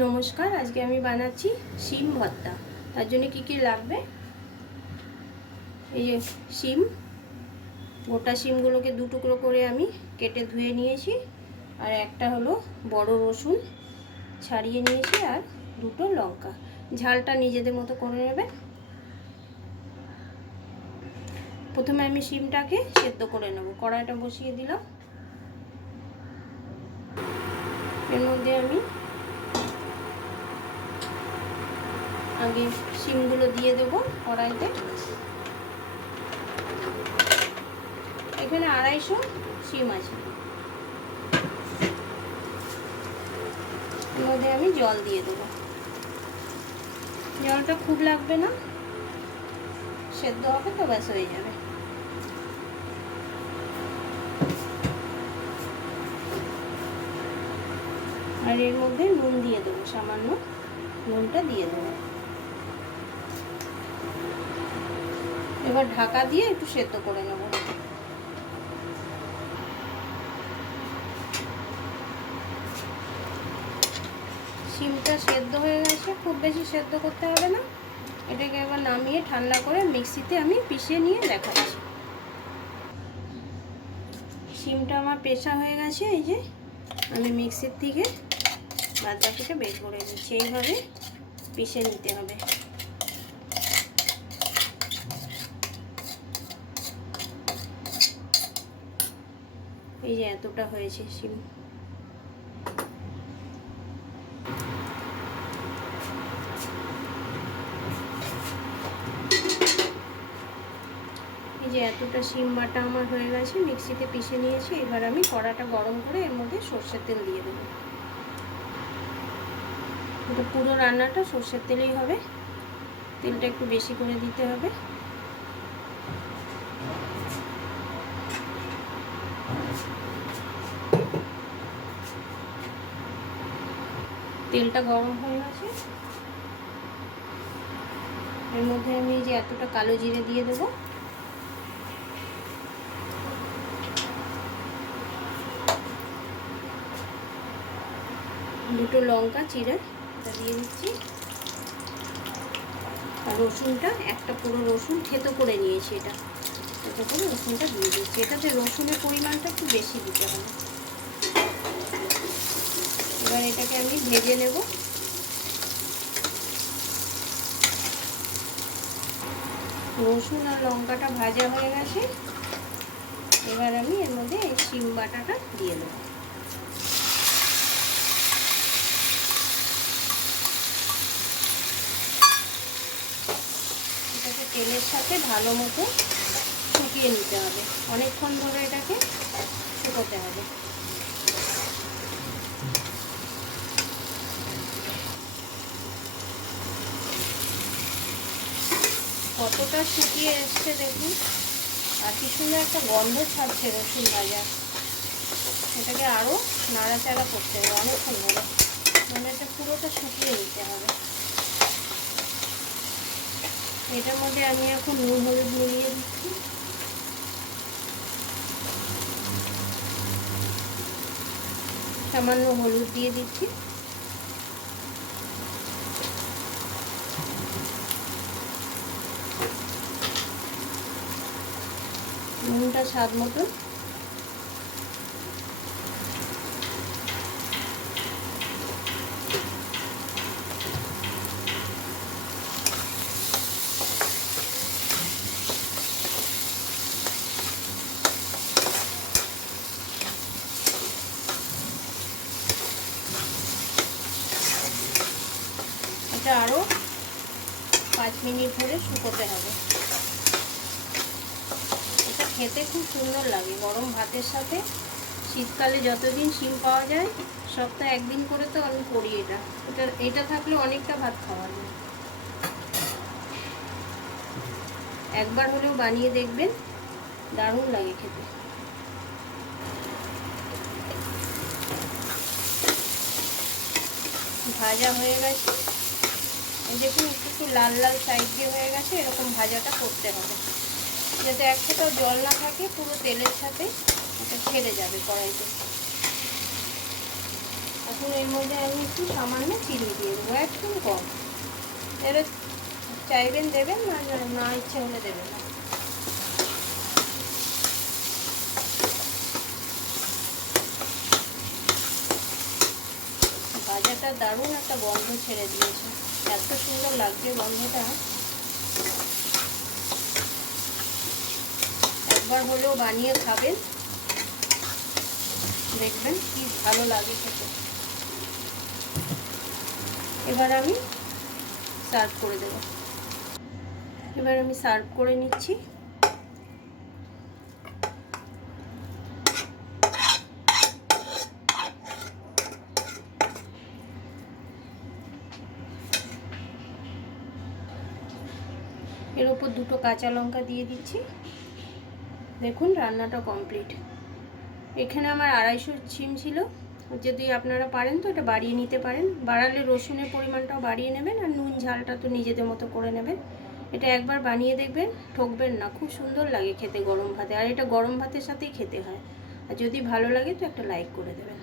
নমস্কার, আজকে আমি বানাচ্ছি শিম ভর্তা। তার জন্য কি কি লাগবে, এই যে শিম, গোটা শিমগুলোকে দু টুকরো করে আমি কেটে ধুয়ে নিয়েছি, আর একটা হলো বড় রসুন ছাড়িয়ে নিয়েছি, আর দুটো লঙ্কা। ঝালটা নিজেদের মতো করে নেবে। প্রথমে আমি শিমটাকে সেদ্ধ করে নেব। কড়াইটা বসিয়ে দিলাম, এর মধ্যে আমি আগে শিমগুলো দিয়ে দেবো কড়াইতে। এখানে 250 শিম আছে। এর মধ্যে আমি জল দিয়ে দেবো। জলটা খুব লাগবে না, সেদ্ধ হবে তো ব্যাস হয়ে যাবে। আর এর মধ্যে নুন দিয়ে দেবো, সামান্য নুনটা দিয়ে দেবো। এবার ঢাকা দিয়ে একটু সেদ্ধ করে নেব। শিমটা সেদ্ধ হয়ে গেছে, খুব বেশি সেদ্ধ করতে হবে না। এটাকে এবার নামিয়ে ঠান্ডা করে মিক্সিতে আমি পিষে নিয়ে দেখাচ্ছি। শিমটা আমার পেষা হয়ে গেছে, এই যে আমি মিক্সির থেকে বাদবাকিটা বের করে নিচ্ছি। এইভাবে পিষে নিতে হবে। এই যে এতটা হয়েছে শিম। এই যে এতটা শিম বাটা আমার হয়ে গেছে, মিক্সিতে পিষে নিয়েছি। এবার আমি কড়াটা গরম করে এর মধ্যে সর্ষের তেল দিয়ে দেবো। এটা পুরো রান্নাটা সর্ষের তেলেই হবে, তেলটা একটু বেশি করে দিতে হবে। তেলটা গরম হয়ে গেছে, এর মধ্যে আমি যে এতটা কালো জিরে দিয়ে দেবো। দুটো লঙ্কা চিড়ে এটা দিয়ে দিচ্ছি। আর রসুনটা, একটা পুরো রসুন থেতো করে নিয়েছি, এটা থেতো করে রসুনটা দিয়ে দিচ্ছি। এটাতে রসুনের পরিমাণটা একটু বেশি দিতে হবে। এবার এটাকে আমি ভেজে নেব। রসুন আর লঙ্কাটা ভাজা হয়ে গেছে, এবার আমি এর মধ্যে এই শিম বাটাটা দিয়ে দেবো। এটাকে তেলের সাথে ভালো মতো শুকিয়ে নিতে হবে, অনেকক্ষণ ধরে এটাকে শুকোতে হবে। কতটা শুকিয়ে এসছে দেখুন, আর কি সুন্দর একটা গন্ধ ছাড়ছে রসুন ভাজা। এটাকে আরও নাড়াচাড়া করতে হবে অনেকক্ষণ ধরে, মানে এটা পুরোটা শুকিয়ে নিতে হবে। এটার মধ্যে আমি এখন নুন হলুদ মিলিয়ে দিচ্ছি। সামান্য হলুদ দিয়ে দিচ্ছি। নুনটা স্বাদ মতন। এটা আরও 5 মিনিট ধরে শুকোতে হবে। এটা খেতে খুব সুন্দর লাগে গরম ভাতের সাথে। শীতকালে যতদিন শিম পাওয়া যায়, সপ্তাহে একদিন করে তো আমি করি এটা। এটা থাকলে অনেকটা ভাত খাওয়া যায়। একবার হলেও বানিয়ে দেখবেন, দারুণ লাগে খেতে। ভাজা হয়ে গেছে, এই দেখুন একটু একটু লাল লাল সাইড দিয়ে হয়ে গেছে। এরকম ভাজাটা করতে হবে, যাতে এক ফোঁটাও জল না থাকে, পুরো তেলের সাথে এটা ছেড়ে যাবে কড়াইতে। এখন এখন এর মধ্যে আমি একটু সামান্য চিনি দিয়ে দেবো, একদম কম। এবার চাইবেন দেবেন, না ইচ্ছে হলে দেবেন না। ভাজাটা দারুণ একটা গন্ধ ছেড়ে দিয়েছে, এত সুন্দর লাগছে গন্ধটা। একবার হলেও বানিয়ে খাবেন, দেখবেন কি ভালো লাগে খেতে। এবার আমি সার্ভ করে দেব। এবার আমি সার্ভ করে নিচ্ছি। এর উপর দুটো কাঁচা লঙ্কা দিয়ে দিচ্ছি। দেখুন রান্নাটা কমপ্লিট। এখানে আমার 250 সিম ছিল, যদি আপনারা পারেন তো এটা বাড়িয়ে নিতে পারেন, বাড়ালে রসুনের পরিমাণটাও বাড়িয়ে নেবেন, আর নুন ঝালটা তো নিজেদের মতো করে নেবেন। এটা একবার বানিয়ে দেখবেন, ঠকবেন না, খুব সুন্দর লাগে খেতে গরম ভাতে, আর এটা গরম ভাতের সাথেই খেতে হয়। আর যদি ভালো লাগে তো একটা লাইক করে দেবেন।